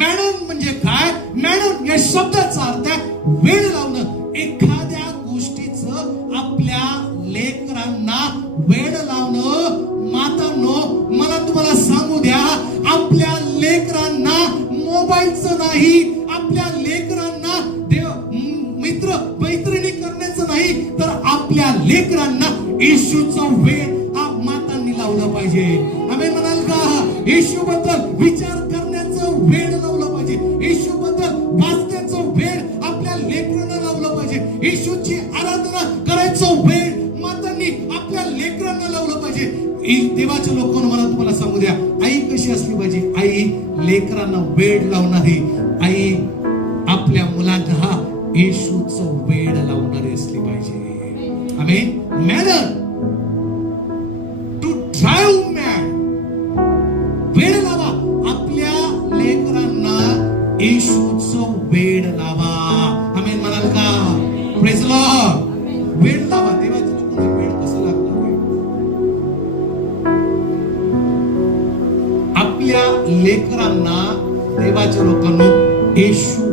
Manner म्हणजे काय? Manner या शब्दाचा अर्थ आहे वेळ लावणं. एखाद्या गोष्टीचं आपल्या लेकरांना वेळ लावणं. मातांनो, मला तुम्हाला सांगू द्या, आपल्या लेकरांना मोबाईलचं नाही, आपल्या लेकरांना मित्र मैत्रिणी करण्याचं नाही, तर आपल्या लेकरांना येशूचा वेळ हा मातांनी लावला पाहिजे. आम्ही म्हणाल का? येशू बद्दल विचार करण्याचं वेळ लावलं पाहिजे. येशू बद्दल वाचण्याचं वेळ आपल्या लेकरांना लावलं पाहिजे. येशूची आराधना करायचं वेळ मातांनी आपल्या लेकरांना लावलं पाहिजे. देवाच्या लोकांना मला तुम्हाला सांगू द्या, आई कशी असली पाहिजे? आई लेकरांना वेळ लावणारी आई, आपल्या मुलांना येशूचं वेळ लावणारी असली पाहिजे. Amen. Manner to drive man. वेळ लावा आपल्या लेकरांना, येशूचं वेळ लावा. आमेन म्हणाल का? Praise Lord. वेळ लावा. देवाच्या लोकांना वेळ कसं लागतं? आपल्या लेकरांना, देवाच्या लोकांना येशू